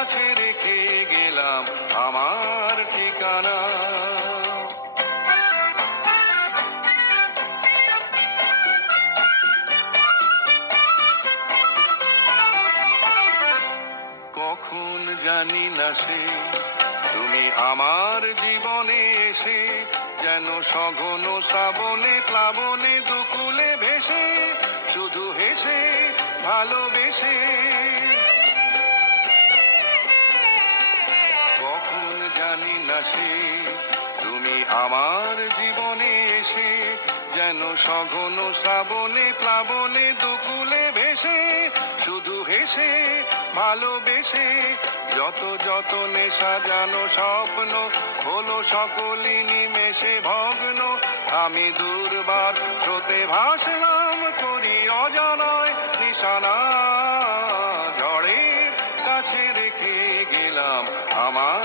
কাছে রেখে গেলাম আমার ঠিকানা। কখন জানি না সে তুমি আমার জীবনে এসে যেন সঘন শ্রাবণে প্লাবনে দুকুলে ভেসে, শুধু হেসে ভালোবেসে। কখন জানি না সে তুমি আমার জীবনে এসে যেন সঘন শ্রাবণে প্লাবনে দুকুলে ভেসে, শুধু হেসে ভালোবেসে। যত যতনে সাজানো স্বপ্ন হলো সকলই নিমেষে ভগ্ন। আমি দুর্বার স্রোতে ভাসলাম করি অজানায় নিশানা। ঝড়ের কাছে রেখে গেলাম আমার